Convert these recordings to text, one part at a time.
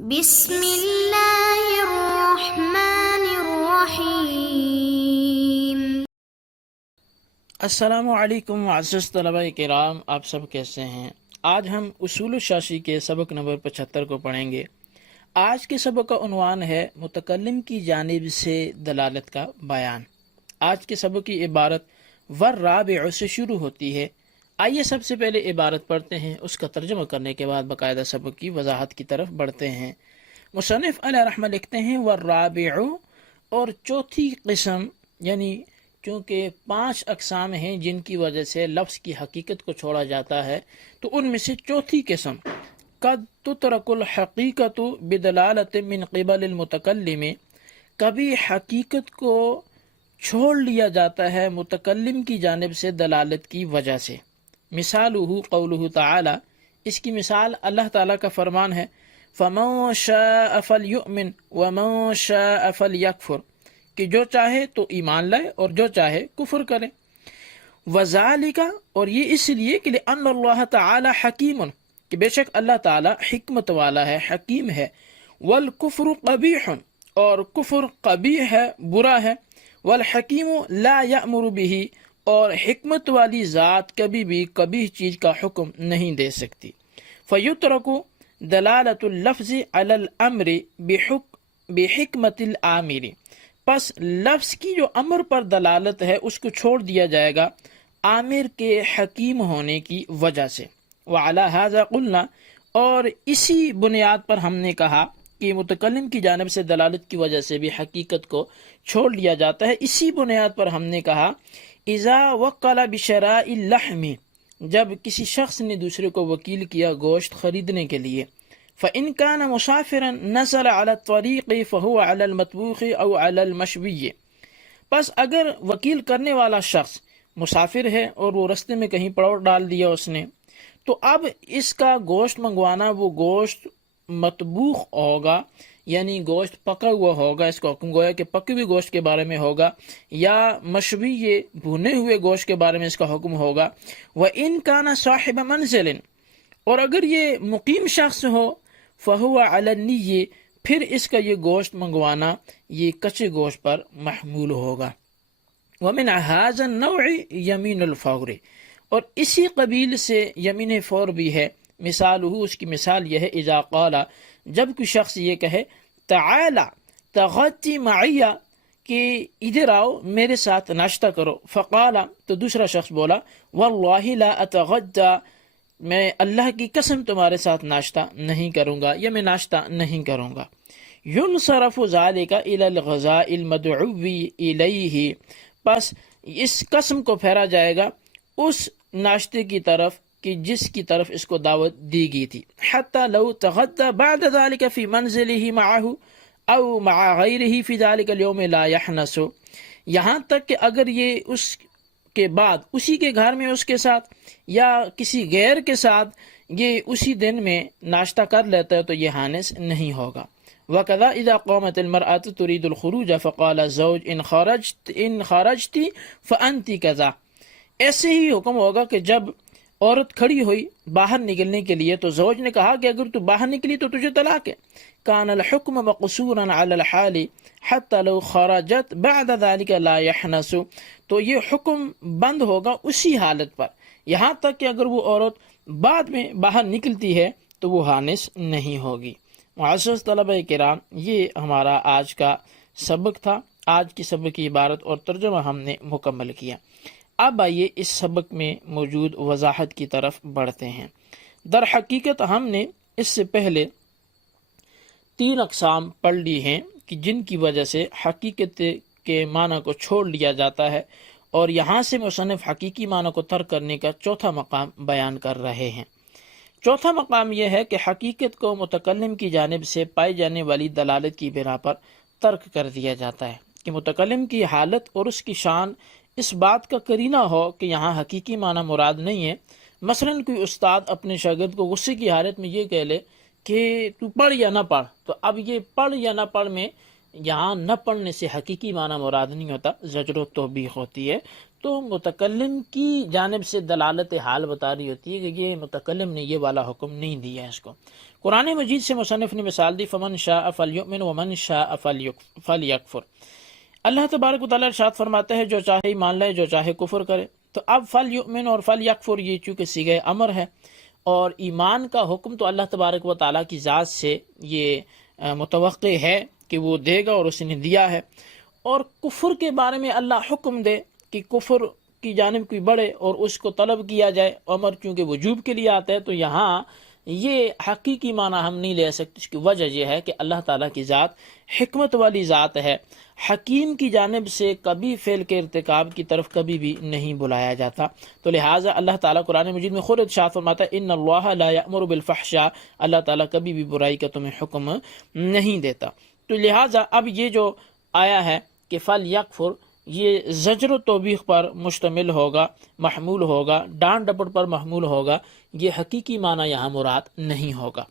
بسم اللہ الرحمن الرحیم۔ السلام علیکم معزز طلبہ کرام، آپ سب کیسے ہیں؟ آج ہم اصول الشاشی کے سبق نمبر 75 کو پڑھیں گے۔ آج کے سبق کا عنوان ہے متکلم کی جانب سے دلالت کا بیان۔ آج کے سبق کی عبارت والرابع سے شروع ہوتی ہے۔ آئیے سب سے پہلے عبارت پڑھتے ہیں، اس کا ترجمہ کرنے کے بعد باقاعدہ سبق کی وضاحت کی طرف بڑھتے ہیں۔ مصنف علیہ رحمہ لکھتے ہیں والرابع، اور چوتھی قسم، یعنی چونکہ 5 اقسام ہیں جن کی وجہ سے لفظ کی حقیقت کو چھوڑا جاتا ہے، تو ان میں سے چوتھی قسم قد تترک الحقیقت بدلالت من قبل المتکلم، کبھی حقیقت کو چھوڑ لیا جاتا ہے متکلم کی جانب سے دلالت کی وجہ سے۔ مثالہ قولہ تعالی، اس کی مثال اللہ تعالیٰ کا فرمان ہے فَمَن شَاءَ فَلْيُؤْمِنْ وَمَن شَاءَ فَلْيَكْفُرْ، کہ جو چاہے تو ایمان لائے اور جو چاہے کفر کرے۔ وَذَلِكَ، اور یہ اس لیے کہ لِأَنَّ اللَّهَ تَعَالَى حَكِيمٌ، کہ بے شک اللہ تعالیٰ حکمت والا ہے، حکیم ہے۔ وَالْكُفْرُ قَبِيحٌ، اور کفر قبیح ہے، برا ہے۔ وَالْحَكِيمُ لَا يَأْمُرُ بِهِ، اور حکمت والی ذات کبھی بھی قبیح چیز کا حکم نہیں دے سکتی۔ فَيُتْرَكُ دلالت اللفظ علی الامر بحکمت العامر، پس لفظ کی جو امر پر دلالت ہے اس کو چھوڑ دیا جائے گا عامر کے حکیم ہونے کی وجہ سے۔ وعلی ھذا قلنا، اور اسی بنیاد پر ہم نے کہا کہ متکلم کی جانب سے دلالت کی وجہ سے بھی حقیقت کو چھوڑ لیا جاتا ہے۔ اسی بنیاد پر ہم نے کہا اذا وکل بشراء اللحم، جب کسی شخص نے دوسرے کو وکیل کیا گوشت خریدنے کے لیے۔ فَإِنْ كَانَ مُسَافِرًا نَزَلَ عَلَى الطَّرِيقِ فَهُوَ عَلَى الْمَطْبُوخِ أَوْ عَلَى الْمَشْوِيِّ، پس اگر وکیل کرنے والا شخص مسافر ہے اور وہ رستے میں کہیں پڑاؤ ڈال دیا اس نے، تو اب اس کا گوشت منگوانا وہ گوشت مطبوخ ہوگا، یعنی گوشت پکا ہوا ہوگا، اس کا حکم گویا کہ پکے ہوئے گوشت کے بارے میں ہوگا، یا مشوی بھنے ہوئے گوشت کے بارے میں اس کا حکم ہوگا۔ وَإِنْ كَانَ صَاحِبَ مَنْزِلٍ، اور اگر یہ مقیم شخص ہو، فَهُوَ عَلَى النِّيِّ، پھر اس کا یہ گوشت منگوانا یہ کچے گوشت پر محمول ہوگا۔ وَمِنْ هَذَا النَّوْعِ يَمِينُ الْفَوْرِ، اور اسی قبیل سے یمین فور بھی ہے۔ مثالہ، اس کی مثال یہ ہے اذا قال، جب کوئی شخص یہ کہے تعالی تغدی معی، کہ ادھر آؤ میرے ساتھ ناشتہ کرو۔ فقال، تو دوسرا شخص بولا واللہ لا اتغدی، میں اللہ کی قسم تمہارے ساتھ ناشتہ نہیں کروں گا، یا میں ناشتہ نہیں کروں گا۔ ينصرف ذلك الى الغذاء المدعو الیہ، پس اس قسم کو پھیرا جائے گا اس ناشتے کی طرف کہ جس کی طرف اس کو دعوت دی گئی تھی۔ حتی لو تغدى بعد ذلك في منزله معه او مع غیره في ذلك اليوم لا يحنس، یہاں تک کہ اگر یہ اس کے بعد اسی کے گھر میں اس کے ساتھ یا کسی غیر کے ساتھ یہ اسی دن میں ناشتہ کر لیتا ہے تو یہ حانس نہیں ہوگا۔ وَكَذَا إِذَا قَامَتِ الْمَرْأَةُ تُرِيدُ الْخُرُوجَ فَقَالَ الزَّوْجُ إِنْ خَرَجْتِ فَأَنْتِ كَذَا، ایسے ہی حکم ہوگا کہ جب عورت کھڑی ہوئی باہر نکلنے کے لیے تو زوج نے کہا کہ اگر تو باہر نکلی تو تجھے طلاق ہے۔ كَانَ الْحُكْمُ مَقْصُورًا عَلَى الْحَالِ حَتَّى لَوْ خَرَجَتْ بَعْدَ ذَلِكَ لَا يَحْنَسُ، تو یہ حکم بند ہوگا اسی حالت پر، یہاں تک کہ اگر وہ عورت بعد میں باہر نکلتی ہے تو وہ حانس نہیں ہوگی۔ معزز طلبہ کرام، یہ ہمارا آج کا سبق تھا۔ آج کی سبق کی عبارت اور ترجمہ ہم نے مکمل کیا۔ اب آئیے اس سبق میں موجود وضاحت کی طرف بڑھتے ہیں۔ در حقیقت ہم نے اس سے پہلے 3 اقسام پڑھ لی ہیں کہ جن کی وجہ سے حقیقت کے معنی کو چھوڑ لیا جاتا ہے، اور یہاں سے مصنف حقیقی معنی کو ترک کرنے کا چوتھا مقام بیان کر رہے ہیں۔ چوتھا مقام یہ ہے کہ حقیقت کو متکلم کی جانب سے پائی جانے والی دلالت کی بنا پر ترک کر دیا جاتا ہے، کہ متکلم کی حالت اور اس کی شان اس بات کا قرینہ ہو کہ یہاں حقیقی معنی مراد نہیں ہے۔ مثلا کوئی استاد اپنے شاگرد کو غصے کی حالت میں یہ کہہ لے کہ تو پڑھ یا نہ پڑھ، تو اب یہ پڑھ یا نہ پڑھ میں یہاں نہ پڑھنے سے حقیقی معنی مراد نہیں ہوتا، زجر و توبیخ ہوتی ہے۔ تو متکلم کی جانب سے دلالت حال بتا رہی ہوتی ہے کہ یہ متکلم نے یہ والا حکم نہیں دیا ہے اس کو۔ قرآن مجید سے مصنف نے مثال دی، فمن شاء فلیؤمن ومن شاء فلیکفر۔ اللہ تبارک و تعالیٰ ارشاد فرماتا ہے جو چاہے ایمان لائے، جو چاہے کفر کرے۔ تو اب فلیؤمن اور فلیکفر یہ چونکہ صیغہ امر ہے، اور ایمان کا حکم تو اللہ تبارک و تعالیٰ کی ذات سے یہ متوقع ہے کہ وہ دے گا، اور اس نے دیا ہے۔ اور کفر کے بارے میں اللہ حکم دے کہ کفر کی جانب کوئی بڑھے اور اس کو طلب کیا جائے، امر چونکہ وجوب کے لیے آتا ہے، تو یہاں یہ حقیقی معنی ہم نہیں لے سکتے۔ اس کی وجہ یہ ہے کہ اللہ تعالیٰ کی ذات حکمت والی ذات ہے، حکیم کی جانب سے کبھی فعل کے ارتکاب کی طرف کبھی بھی نہیں بلایا جاتا۔ تو لہٰذا اللہ تعالیٰ قرآن مجید میں خود ارشاد فرماتا ہے ان اللہ لا یأمر بالفحشاء، اللہ تعالیٰ کبھی بھی برائی کا تمہیں حکم نہیں دیتا۔ تو لہٰذا اب یہ جو آیا ہے کہ فلیکفر، یہ زجر و توبیخ پر مشتمل ہوگا، محمول ہوگا، ڈانٹ ڈپٹ پر محمول ہوگا، یہ حقیقی معنی یہاں مراد نہیں ہوگا۔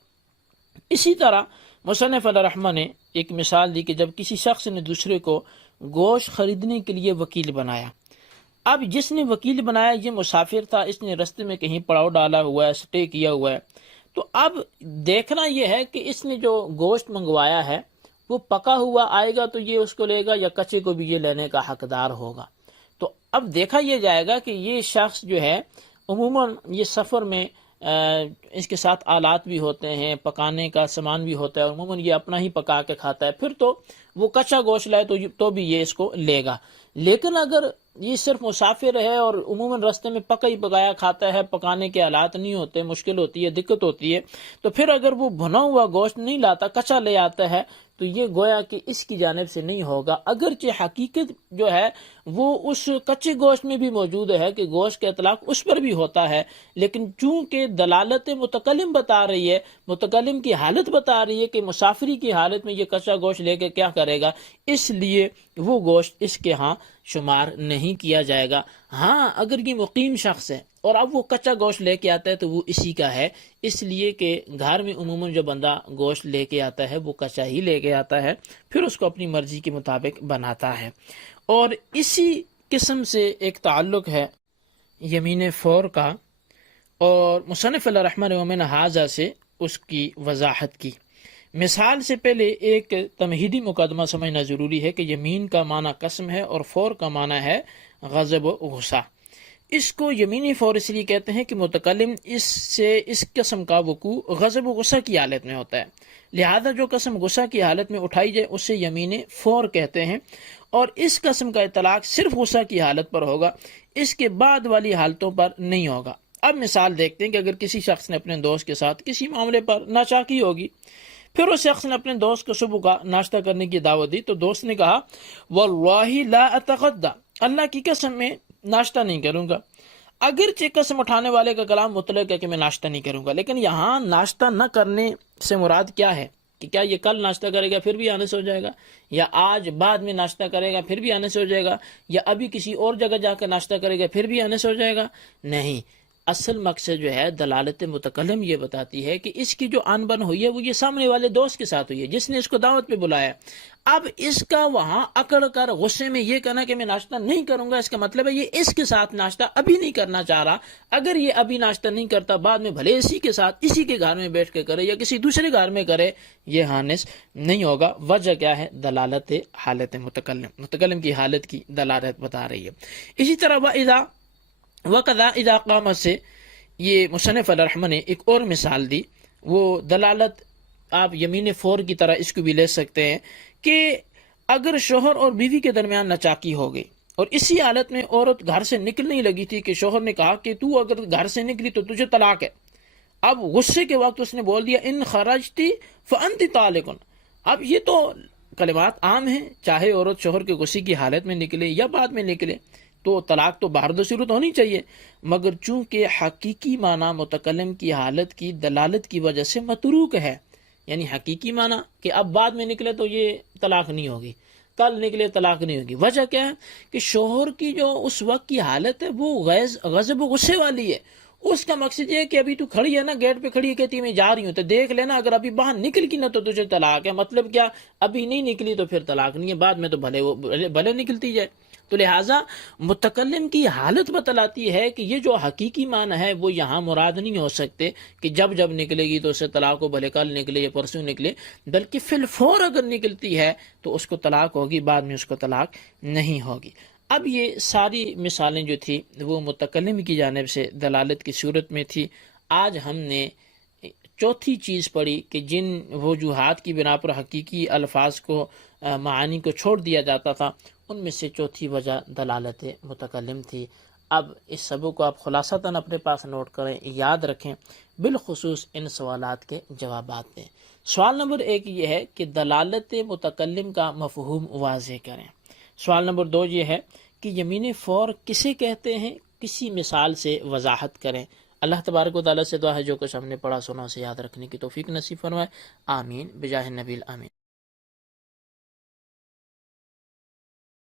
اسی طرح مصنف علیہ رحمہ نے ایک مثال دی کہ جب کسی شخص نے دوسرے کو گوشت خریدنے کے لیے وکیل بنایا، اب جس نے وکیل بنایا یہ مسافر تھا، اس نے رستے میں کہیں پڑاؤ ڈالا ہوا ہے، سٹے کیا ہوا ہے، تو اب دیکھنا یہ ہے کہ اس نے جو گوشت منگوایا ہے وہ پکا ہوا آئے گا تو یہ اس کو لے گا، یا کچے کو بھی یہ لینے کا حقدار ہوگا۔ تو اب دیکھا یہ جائے گا کہ یہ شخص جو ہے عموماً یہ سفر میں اس کے ساتھ آلات بھی ہوتے ہیں، پکانے کا سامان بھی ہوتا ہے، عموماً یہ اپنا ہی پکا کے کھاتا ہے، پھر تو وہ کچا گوشت لائے تو بھی یہ اس کو لے گا۔ لیکن اگر یہ صرف مسافر ہے اور عموماً رستے میں پکا ہی پکایا کھاتا ہے، پکانے کے آلات نہیں ہوتے، مشکل ہوتی ہے، دقت ہوتی ہے، تو پھر اگر وہ بھنا ہوا گوشت نہیں لاتا، کچا لے آتا ہے، تو یہ گویا کہ اس کی جانب سے نہیں ہوگا، اگرچہ حقیقت جو ہے وہ اس کچے گوشت میں بھی موجود ہے کہ گوشت کا اطلاق اس پر بھی ہوتا ہے، لیکن چونکہ دلالت متکلم بتا رہی ہے، متکلم کی حالت بتا رہی ہے کہ مسافری کی حالت میں یہ کچا گوشت لے کے کیا کرے گا، اس لیے وہ گوشت اس کے ہاں شمار نہیں کیا جائے گا۔ ہاں اگر یہ مقیم شخص ہے اور اب وہ کچا گوشت لے کے آتا ہے تو وہ اسی کا ہے، اس لیے کہ گھر میں عموماً جو بندہ گوشت لے کے آتا ہے وہ کچا ہی لے کے آتا ہے، پھر اس کو اپنی مرضی کے مطابق بناتا ہے۔ اور اسی قسم سے ایک تعلق ہے یمین فور کا، اور مصنف علیہ رحمہ نے من ھذا سے اس کی وضاحت کی۔ مثال سے پہلے ایک تمہیدی مقدمہ سمجھنا ضروری ہے کہ یمین کا معنی قسم ہے اور فور کا معنی ہے غضب و غصہ۔ اس کو یمینی فور اس لیے کہتے ہیں کہ متکلم اس قسم کا وقوع غضب و غصہ کی حالت میں ہوتا ہے، لہذا جو قسم غصہ کی حالت میں اٹھائی جائے اسے یمین فور کہتے ہیں، اور اس قسم کا اطلاق صرف غصہ کی حالت پر ہوگا، اس کے بعد والی حالتوں پر نہیں ہوگا۔ اب مثال دیکھتے ہیں کہ اگر کسی شخص نے اپنے دوست کے ساتھ کسی معاملے پر ناچاکی ہوگی، پھر اس شخص نے اپنے دوست کو صبح کا ناشتہ کرنے کی دعوت دی، تو دوست نے کہا واللہ لا اتغدی، اللہ کی قسم میں ناشتہ نہیں کروں گا۔ اگرچہ قسم اٹھانے والے کا کلام مطلق ہے کہ میں ناشتہ نہیں کروں گا، لیکن یہاں ناشتہ نہ کرنے سے مراد کیا ہے کہ کیا یہ کل ناشتہ کرے گا پھر بھی آنے سے ہو جائے گا، یا آج بعد میں ناشتہ کرے گا پھر بھی آنے سے ہو جائے گا، یا ابھی کسی اور جگہ جا کے ناشتہ کرے گا پھر بھی آنے سے ہو جائے گا؟ نہیں، اصل مقصد جو ہے دلالت متکلم یہ بتاتی ہے کہ اس کی جو آن بن ہوئی ہے وہ یہ سامنے والے دوست کے ساتھ ہوئی ہے جس نے اس کو دعوت پہ بلایا۔ اب اس کا وہاں اکڑ کر غصے میں یہ کہنا کہ میں ناشتہ نہیں کروں گا، اس کا مطلب ہے یہ اس کے ساتھ ناشتہ ابھی نہیں کرنا چاہ رہا۔ اگر یہ ابھی ناشتہ نہیں کرتا، بعد میں بھلے اسی کے ساتھ اسی کے گھر میں بیٹھ کے کرے یا کسی دوسرے گھر میں کرے، یہ حانس نہیں ہوگا۔ وجہ کیا ہے؟ دلالت حالت متکلم کی حالت کی دلالت بتا رہی ہے۔ اسی طرح وَقَذَا اِذَا قَامَ سے یہ مصنف علیہ رحمہ نے ایک اور مثال دی، وہ دلالت آپ یمین فور کی طرح اس کو بھی لے سکتے ہیں کہ اگر شوہر اور بیوی کے درمیان ناچاکی ہو گئی اور اسی حالت میں عورت گھر سے نکلنے لگی تھی کہ شوہر نے کہا کہ تو اگر گھر سے نکلی تو تجھے طلاق ہے، اب غصے کے وقت اس نے بول دیا ان خرجتی فانت طالق۔ اب یہ تو کلمات عام ہیں، چاہے عورت شوہر کے غصے کی حالت میں نکلے یا بعد میں نکلے تو طلاق تو باہر صورت ہونی چاہیے، مگر چونکہ حقیقی معنی متکلم کی حالت کی دلالت کی وجہ سے متروک ہے، یعنی حقیقی معنی کہ اب بعد میں نکلے تو یہ طلاق نہیں ہوگی، کل نکلے طلاق نہیں ہوگی۔ وجہ کیا ہے کہ شوہر کی جو اس وقت کی حالت ہے وہ غضب و غصے والی ہے، اس کا مقصد یہ ہے کہ ابھی تو کھڑی ہے نا، گیٹ پہ کھڑی ہے، کہتی میں جا رہی ہوں تو دیکھ لینا، اگر ابھی باہر نکل کی نہ تو تجھے طلاق ہے۔ مطلب کیا؟ ابھی نہیں نکلی تو پھر طلاق نہیں ہے، بعد میں تو بھلے نکلتی جائے۔ تو لہٰذا متکلم کی حالت بتلاتی ہے کہ یہ جو حقیقی معنی ہے وہ یہاں مراد نہیں ہو سکتے کہ جب جب نکلے گی تو اسے طلاق ہو، بھلے کل نکلے یا پرسوں نکلے، بلکہ فی الفور اگر نکلتی ہے تو اس کو طلاق ہوگی، بعد میں اس کو طلاق نہیں ہوگی۔ اب یہ ساری مثالیں جو تھی وہ متکلم کی جانب سے دلالت کی صورت میں تھی۔ آج ہم نے چوتھی چیز پڑھی کہ جن وجوہات کی بنا پر حقیقی الفاظ کو معانی کو چھوڑ دیا جاتا تھا، ان میں سے چوتھی وجہ دلالت متکلم تھی۔ اب اس سبق کو آپ خلاصتاً اپنے پاس نوٹ کریں، یاد رکھیں، بالخصوص ان سوالات کے جوابات دیں۔ سوال نمبر 1 یہ ہے کہ دلالت متکلم کا مفہوم واضح کریں۔ سوال نمبر 2 یہ ہے کہ یمین فور کسے کہتے ہیں، کسی مثال سے وضاحت کریں۔ اللہ تبارک و تعالیٰ سے دعا ہے جو کچھ ہم نے پڑھا سنا اسے یاد رکھنے کی توفیق نصیب فرمائے، آمین بجاہ النبی آمین۔